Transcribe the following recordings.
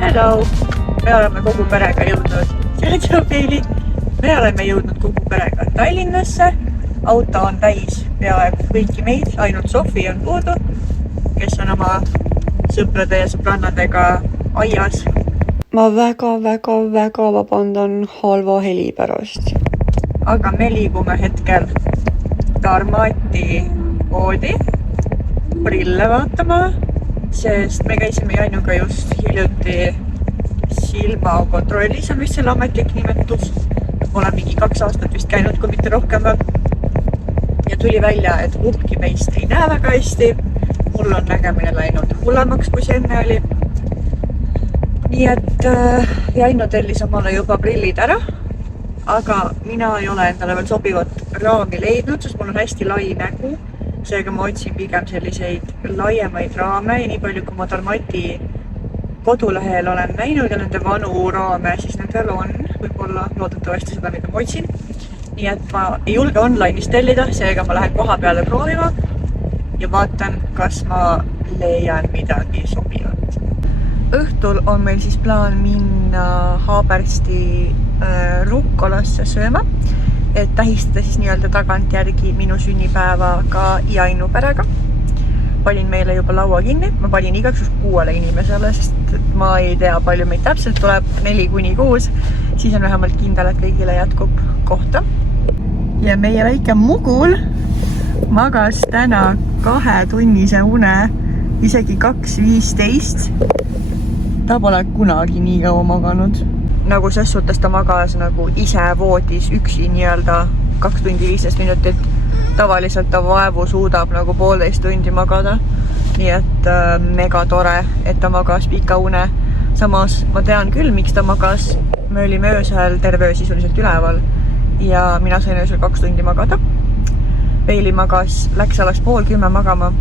Hello! Me oleme kogu perega jõudnud, me oleme jõudnud kogu perega Tallinnasse. Auto on täis peaaegu kõiki meid, ainult Sofi on puudu, kes on oma sõprade ja sõbrannadega aias. Ma väga vabandan halva heli pärast. Aga me liigume hetkel Darmati poodi prille vaatama, sest me käisime Jainuga just hiljuti silmakontrollis, on vist selle ametlik nimetus. Olen mingi 2 aastat vist käinud, kui mitte rohkem. Ja tuli välja, et kumbki meist ei näe väga hästi. Mul on nägemine läinud hullemaks, kui see enne oli. Nii et Jainu tellis omale juba prillid ära, aga mina ei ole endale veel sobivat raami leidnud, sest mul on hästi lai nägu. Seega ma otsin pigem selliseid laiemaid raame ja nii palju, kui ma Darmati kodulehel olen näinud ja nende vanu raame, siis nendel on võib-olla loodetavasti seda, mida ma otsin. Nii et ma ei julge online'is tellida, seega ma lähen koha peale proovima ja vaatan, kas ma leian midagi sobivat. Õhtul on meil siis plaan minna Haabersti Rukkolasse sööma, et tähistada siis nii-öelda tagantjärgi minu sünnipäeva ka Jainu perega. Panin meile juba laua kinni, ma panin igaks 6 inimesele, sest ma ei tea, palju meid täpselt tuleb, 4-6, siis on vähemalt kindel, et kõigile jätkub kohta. Ja meie väike mugul magas täna 2-tunnise une, isegi 2:15. Ta pole kunagi nii kaua maganud. Nagu ses suhtes ta magas nagu ise voodis üksi nii-öelda 2 tundi 15 minutit. Tavaliselt ta vaevu suudab nagu 1,5 tundi magada. Nii et mega tore, et ta magas pika une. Samas ma tean küll, miks ta magas. Me olime öösel terve öö sisuliselt üleval ja mina sain öösel 2 tundi magada. Peili läks alles 9:30 magama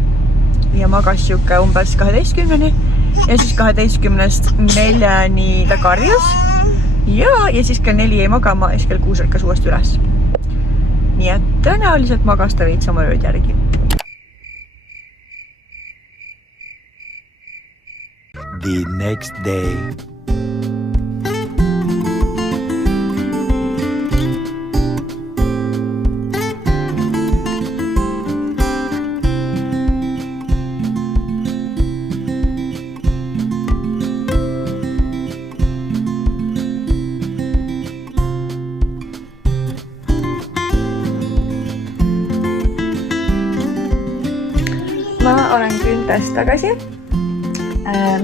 ja magas siuke umbes 12-ni ja siis 12-st 4-ni ta karjus ja siis kell 4 jäi magama ja siis kell 6 ärkas uuesti üles. Nii et tõenäoliselt magas ta veits oma ööd järgi. The next day. Ma olen Küntest tagasi.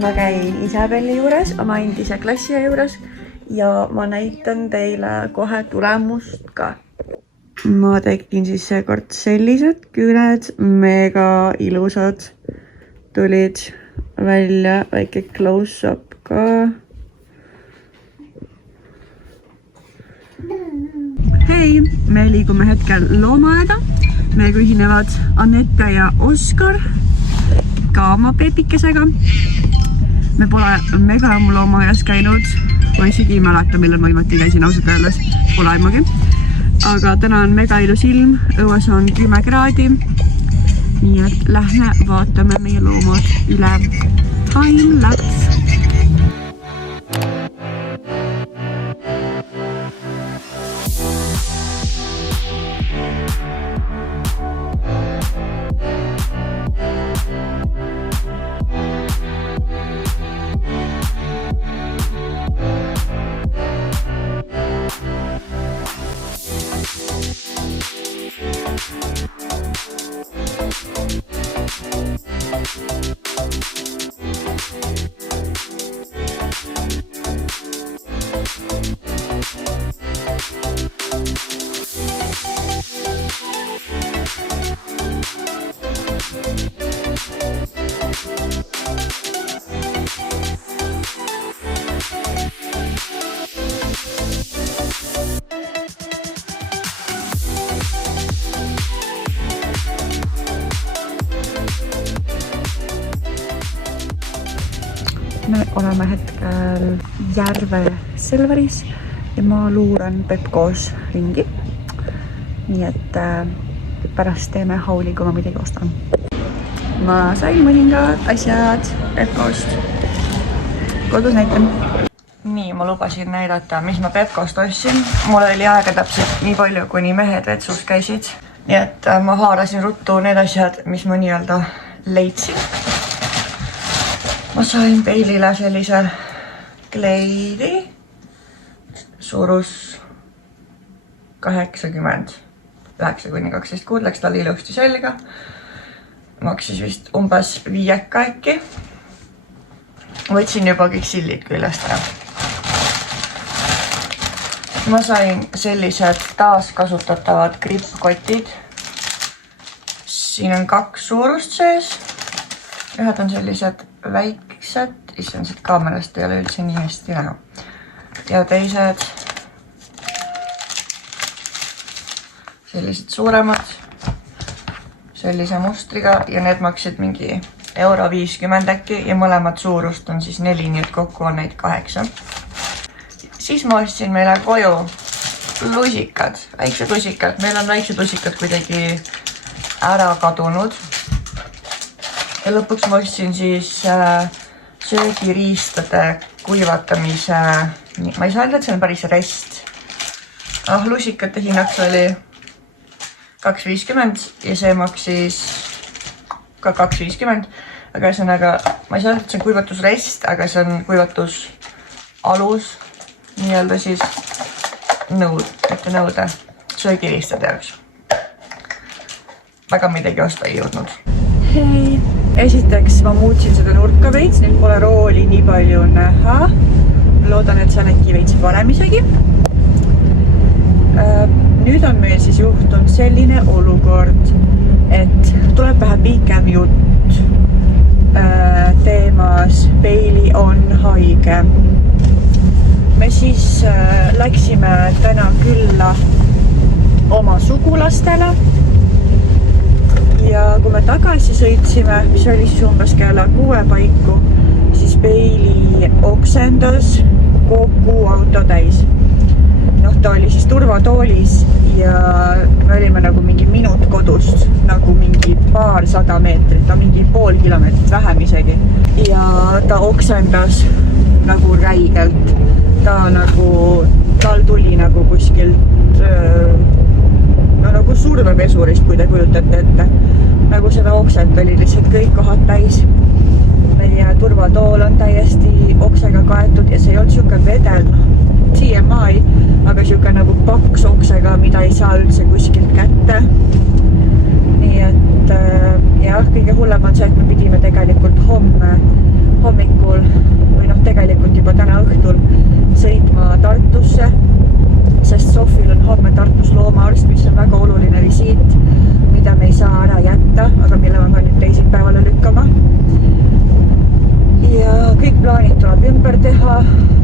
Ma käin Isabelli juures, oma endise klassi juures ja ma näitan teile kohe tulemust ka. Ma tegin siis seekord sellised küüned, mega ilusad tulid välja, väike close-up ka. Hei, me liigume hetkel loomaaeda. Meiega ühinevad Anette ja Oskar, ka oma peepikesega. Me pole mega ammu loomaajas käinud, ma isegi ei mäleta, millal ma viimati käisin, ausalt öeldes, pole aimagi. Aga täna on mega ilus ilm, õues on 10 kraadi. Nii et lähme vaatame meie loomad üle. Time-lapse! Me oleme hetkel Järve Selveris ja ma luuran Pepkos ringi. nii et pärast teeme hauli, kui ma midagi ostan. Ma sain mõningad asjad Pepkost. Kodus näitan. Nii, ma lubasin näidata, mis ma Pepkost ostsin. Mul oli aega täpselt nii palju, kuni mehed vetsus käisid. Nii et ma haarasin ruttu need asjad, mis ma nii-öelda leidsin. Ma sain Peilile sellise kleidi. Suurus 80, 9–12 kuud läks tal ilusti selga. Maksis vist umbes 5 äkki. Võtsin juba kõik sillid küljest ära. Ma sain sellised taaskasutatavad grippkotid. Siin on 2 suurust sees. Ühed on sellised väiksed. Issand, siit kaamerast ei ole üldse nii hästi näha. Ja teised sellised suuremad. Sellise mustriga ja need maksid mingi €50 äkki ja mõlemad suurust on siis 4, nii et kokku on neid 8. Siis ma ostsin meile koju lusikad, väiksed lusikad. Meil on väiksed lusikad kuidagi ära kadunud. Ja lõpuks ma ostsin siis söögiriistade kuivatamise, ma ei saa öelda, et see on päris rest. Lusikate hinnaks oli 2,50 ja see maksis ka 2,50, aga ühesõnaga ma ei saa öelda, et see on kuivatusrest, aga see on kuivatusalus nii-öelda siis nõude söögiriistade jaoks. Väga midagi osta ei jõudnud. Hei, esiteks ma muutsin seda nurka veits, nüüd pole rooli nii palju näha. Loodan, et see on äkki veits parem isegi. Nüüd on meil siis juhtunud selline olukord, et tuleb vähe pikem jutt teemas Peili on haige. Me siis läksime täna külla oma sugulastele ja kui me tagasi sõitsime, mis oli siis umbes kella 6 paiku, siis Peili oksendas kogu auto täis. Ta oli siis turvatoolis ja me olime nagu mingi minut kodust, nagu mingi paarsada meetrit, mingi pool kilomeetrit vähem isegi. Ja ta oksendas nagu räigelt. Tal tuli nagu kuskilt nagu survepesurist, kui te kujutate ette. Nagu seda okset oli lihtsalt kõik kohad täis. Meie turvatool on täiesti oksega kaetud ja see ei olnud siuke vedel, TMI, aga siuke nagu paks oksega, mida ei saa üldse kuskilt kätte. Nii et jah, kõige hullem on see, et me pidime tegelikult homme hommikul või tegelikult juba täna õhtul sõitma Tartusse, sest Sofil on homme Tartus loomaarst, mis on väga oluline visiit, mida me ei saa ära jätta, aga mille ma pean nüüd teisipäevale lükkama. Ja kõik plaanid tuleb ümber teha.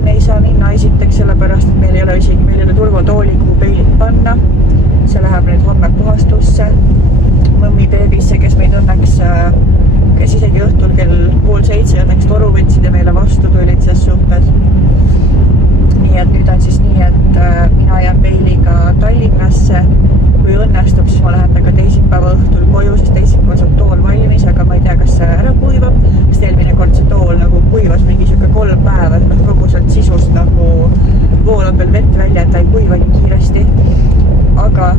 Me ei saa minna esiteks sellepärast, et meil ei ole turvatooli, kuhu Peilit panna. See läheb nüüd homme puhastusse. Mõmmi beebisse, kes meid õnneks, kes isegi õhtul kell 6:30 õnneks toru võtsid ja meile vastu tulid ses suhtes. Nii et nüüd on siis nii, et mina jään Peiliga Tallinnasse. Kui õnnestub, siis ma lähen taga teisipäeva õhtul koju, sest teisipäeva saab tool valmis, aga ma ei tea, kas see ära kuivab, sest eelmine kord see tool nagu kuivas mingi siuke 3 päeva, et kogu sealt sisust nagu voolab veel vett välja, et ta ei kuiva nii kiiresti. Aga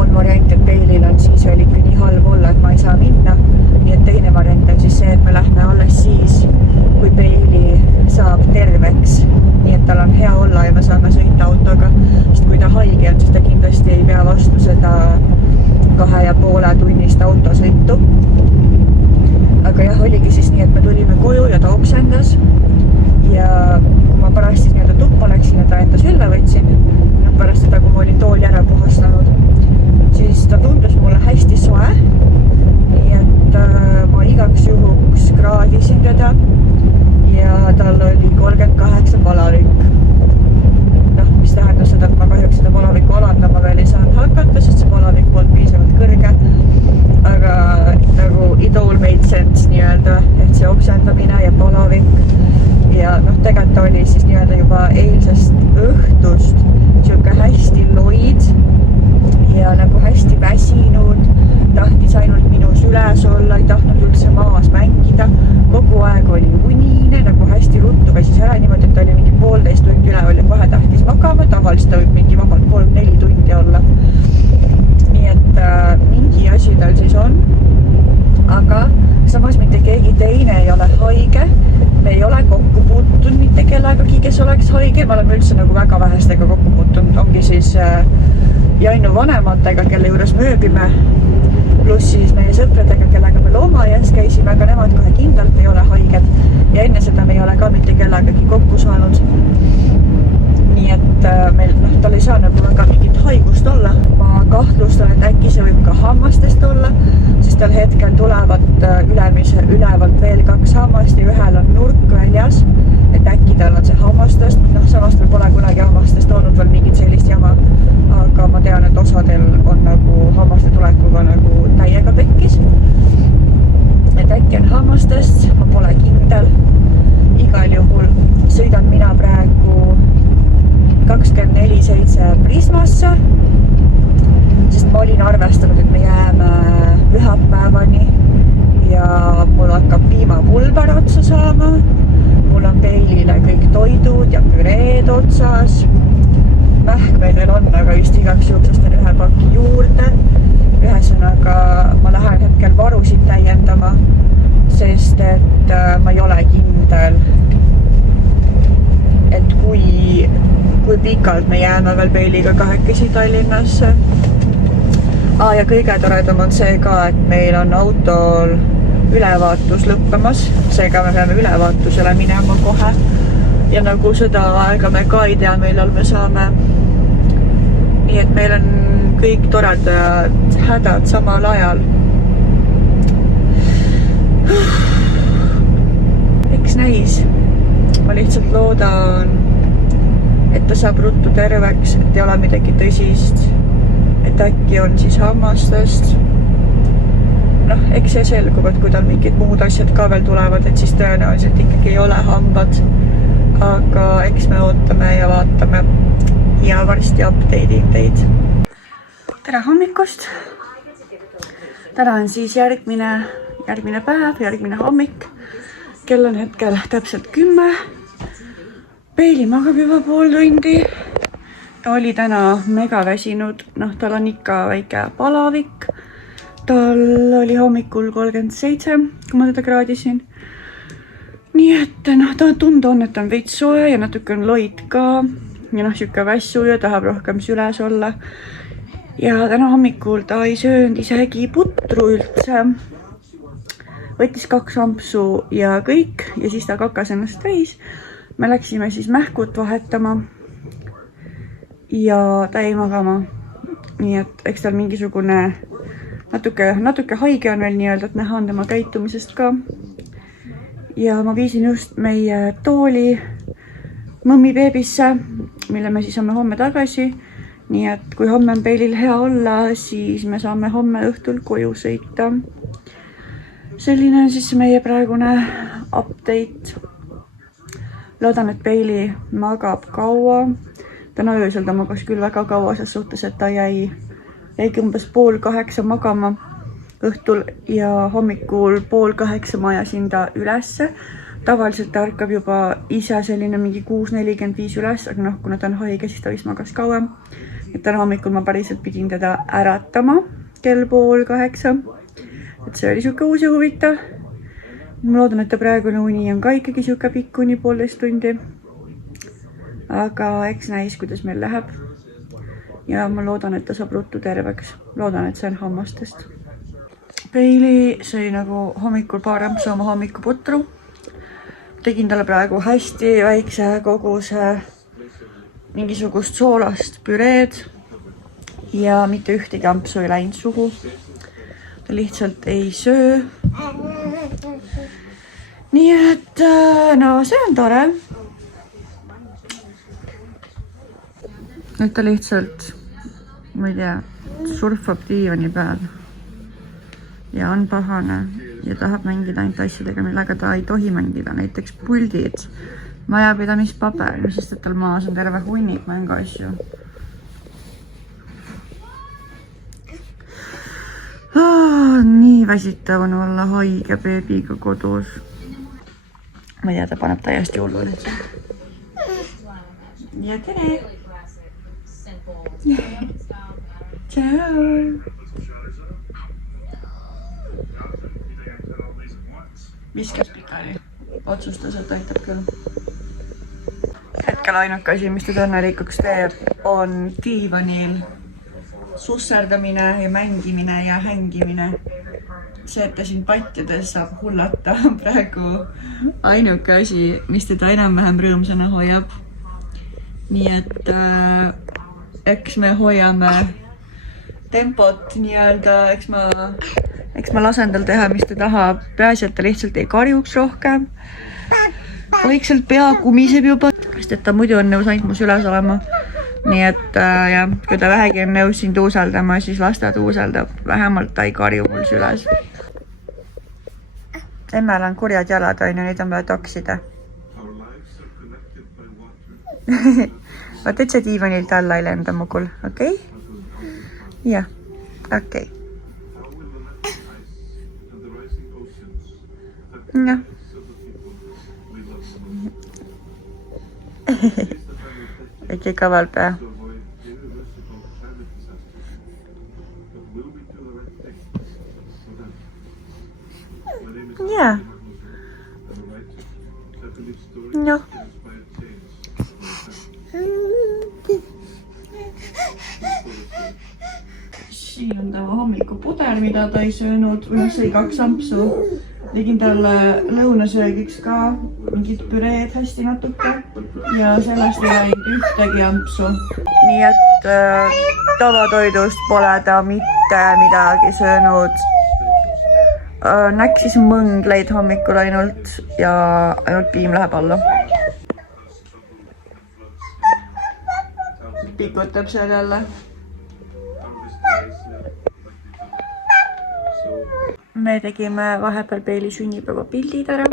on variant, et Peilil on siis veel ikka nii halb olla, et ma ei saa minna. Nii et teine variant on siis see, et me lähme alles siis, kui Peili saab terveks. Nii et tal on hea olla ja me saame sõita autoga, sest kui ta haige on, siis ta kindlasti ei pea vastu seda 2,5 tunnist autosõitu. Aga jah, oligi siis nii, et me tulime koju ja ta oksendas ja kui ma pärast siis nii-öelda tuppa läksin ja ta enda sülle võtsin, pärast seda, kui ma olin tooli ära puhastanud, siis ta tundus mulle hästi soe. Nii et ma igaks juhuks kraadisin teda ja tal oli 38 palavik. Mis tähendab seda, et ma kahjuks seda palavikku alandama veel ei saanud hakata, sest see palavik polnud piisavalt kõrge. Aga nagu it all made sense nii-öelda, et see oksendamine ja palavik. Ja tegelikult oli siis nii-öelda juba poolteist tundi üle oli, kohe tahtis magama, tavaliselt ta võib mingi vabalt 3-4 tundi olla. Nii et mingi asi tal siis on, aga samas mitte keegi teine ei ole haige. Me ei ole kokku puutunud mitte kellegagi, kes oleks haige. Me oleme üldse nagu väga vähestega kokku puutunud. Ongi siis Jainu vanematega, kelle juures me ööbime, pluss siis meie sõpradega, kellega me loomaaias käisime, aga nemad kohe kindlalt ei ole haiged. Ja enne seda me ei ole ka mitte kellegagi kokku saanud. Nii et meil, tal ei saa nagu väga mingit haigust olla. Ma kahtlustan, et äkki see võib ka hammastest olla, sest tal hetkel tulevad ülevalt veel 2 hammast ja ühel on nurk väljas, et äkki tal on see hammastest. Samas tal pole kunagi hammastest olnud veel mingit sellist jama, aga ma tean, et osadel on nagu hammaste tulekuga nagu täiega pekkis. Et äkki on hammastest, ma pole kindel. Igal juhul sõidan mina praegu 24/7 Prismasse, sest ma olin arvestanud, et me jääme pühapäevani ja mul hakkab piimapulber otsa saama. Mul on Peilile kõik toidud ja püreed otsas. Mähkmeid veel on, aga just igaks juhuks ostan 1 pakki juurde. Ühesõnaga, ma lähen hetkel varusid täiendama, sest et ma ei ole kindel, et kui pikalt me jääme veel Peiliga kahekesi Tallinnasse. Ja kõige toredam on see ka, et meil on autol ülevaatus lõppemas, seega me peame ülevaatusele minema kohe. Ja nagu seda aega me ka ei tea, millal me saame. Nii et meil on kõik toredad hädad samal ajal. Eks näis. Ma lihtsalt loodan, et ta saab ruttu terveks, et ei ole midagi tõsist, et äkki on siis hammastest. Eks see selgub, et kui tal mingid muud asjad ka veel tulevad, et siis tõenäoliselt ikkagi ei ole hambad. Aga eks me ootame ja vaatame ja varsti update'in teid. Tere hommikust! Täna on siis järgmine päev, järgmine hommik. Kell on hetkel täpselt 10. Peili magab juba pool tundi. Ta oli täna mega väsinud. Tal on ikka väike palavik. Tal oli hommikul 37, kui ma teda kraadisin. Nii et ta tunda on, et ta on veits soe ja natuke on loid ka. Ja siuke vässu ja tahab rohkem süles olla. Ja täna hommikul ta ei söönud isegi putru üldse. Võttis 2 ampsu ja kõik ja siis ta kakas ennast täis. Me läksime siis mähkut vahetama ja ta jäi magama. Nii et eks tal mingisugune natuke haige on veel nii-öelda, et näha on tema käitumisest ka. Ja ma viisin just meie tooli mõmmi beebisse, mille me siis saame homme tagasi. Nii et kui homme on Peilil hea olla, siis me saame homme õhtul koju sõita. Selline on siis meie praegune update. Loodan, et Peili magab kaua. Täna öösel ta magas küll väga kaua, selles suhtes, et ta jäigi umbes 7:30 magama õhtul ja hommikul 7:30 ma ajasin ta ülesse. Tavaliselt ta ärkab juba ise selline mingi 6:45 üles, aga kuna ta on haige, siis ta vist magas kauem. Et täna hommikul ma päriselt pidin teda äratama kell 7:30. Et see oli siuke uus ja huvitav. Ma loodan, et ta praegune uni on ka ikkagi siuke pikk kuni 1,5 tundi. Aga eks näis, kuidas meil läheb. Ja ma loodan, et ta saab ruttu terveks. Loodan, et see on hammastest. Peili sõi nagu hommikul paar ampsu oma hommikuputru. Tegin talle praegu hästi väikse koguse mingisugust soolast püreed ja mitte ühtegi ampsu ei läinud suhu. Ta lihtsalt ei söö. Nii et see on tore. Nüüd ta lihtsalt, ma ei tea, surfab diivani peal ja on pahane ja tahab mängida ainult asjadega, millega ta ei tohi mängida, näiteks puldid, majapidamispaber, sest et tal maas on terve hunnik mänguasju. Nii väsitav on olla haige beebiga kodus. Ma ei tea, ta paneb täiesti hullu lihtsalt. ja tere! Tšau! Viskas pikali. Otsustas, et aitab küll. Hetkel ainuke asi, mis teda õnnelikuks teeb, on diivanil susserdamine ja mängimine ja hängimine. See, et ta siin patjades saab hullata, praegu ainuke asi, mis teda enam-vähem rõõmsana hoiab. Nii et eks me hoiame tempot nii-öelda, eks ma lasen tal teha, mis ta tahab. Peaasi, et ta lihtsalt ei karjuks rohkem. Vaikselt pea kumiseb juba, sest et ta muidu on nõus ainult mu süles olema. Nii et jah, kui ta vähegi on nõus siin tuuseldama, siis las ta tuuseldab. Vähemalt ta ei karju mul süles. Emmel on kurjad jalad, on ju, neid on vaja toksida. Vaata, et see diivanilt alla ei lenda mugul, okei? Jah, okei. Jah. Äkki kaval pää. Jah. Noh. Siin on ta hommikupudel, mida ta ei söönud, või sõi 2 ampsu. Tegin talle lõunasöögiks ka mingid püreed hästi natuke ja sellest ei läinud ühtegi ampsu. Nii et tavatoidust pole ta mitte midagi söönud. Näksis mõngleid hommikul ainult ja ainult piim läheb alla. Pikutab seal jälle. Me tegime vahepeal Peili sünnipäeva pildid ära,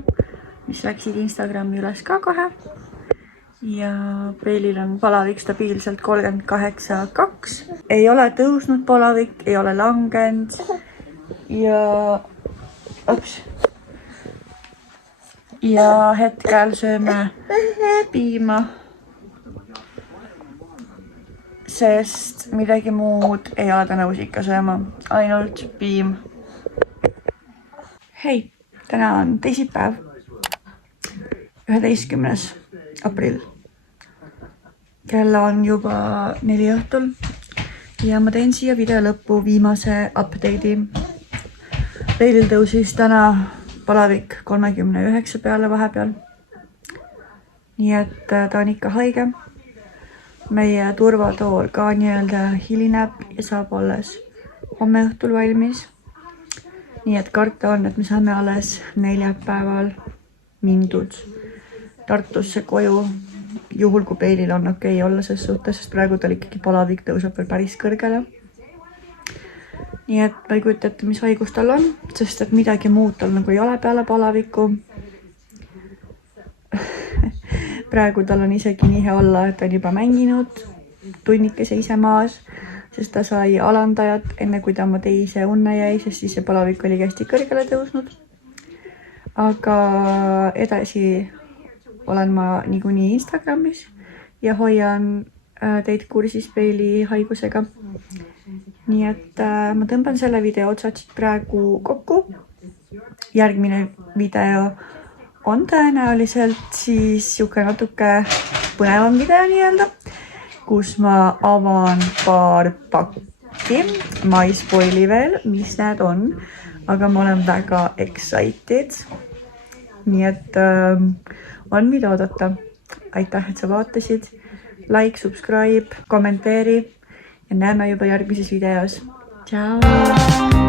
mis läksid Instagrami üles ka kohe. Ja Peilil on palavik stabiilselt 38,2. Ei ole tõusnud palavik, ei ole langenud. Ja hetkel sööme piima, sest midagi muud ei ole ta nõus ikka sööma, ainult piim. Hei, täna on teisipäev, 11. aprill. Kella on juba 4 õhtul ja ma teen siia video lõppu viimase update'i. Peilil tõusis täna palavik 39 peale vahepeal. Nii et ta on ikka haige. Meie turvatool ka nii-öelda hilineb ja saab alles homme õhtul valmis. Nii et karta on, et me saame alles neljapäeval mindud Tartusse koju, juhul kui Peilil on okei olla ses suhtes, sest praegu tal ikkagi palavik tõuseb veel päris kõrgele. Nii et ma ei kujuta ette, mis haigus tal on, sest et midagi muud tal nagu ei ole peale palaviku. Praegu tal on isegi nii hea olla, et ta on juba mänginud tunnikese ise maas, sest ta sai alandajat enne kui ta oma teise unne jäi, sest siis see palavik oli hästi kõrgele tõusnud. Aga edasi olen ma niikuinii Instagramis ja hoian teid kursis Peili haigusega. Nii et ma tõmban selle video otsad siit praegu kokku. Järgmine video on tõenäoliselt siis siuke natuke põnevam video nii-öelda, kus ma avan paar pakki. Ma ei spoili veel, mis need on, aga ma olen väga excited. Nii et on mida oodata. Aitäh, et sa vaatasid. Like, subscribe, kommenteeri ja näeme juba järgmises videos. Ciao!